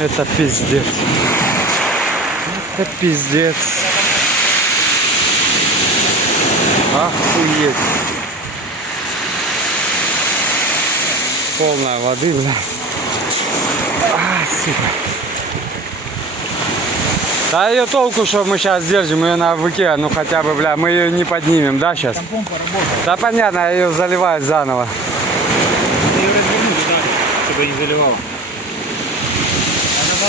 Это пиздец. Это пиздец. Охуеть. Полная воды, бля. Сука. Да ее толку, что мы сейчас держим ее на выке, ну хотя бы, бля, мы ее не поднимем, да, сейчас? Там помпа работает. Да понятно, ее заливают заново. Ее развернули, да, чтобы не заливало.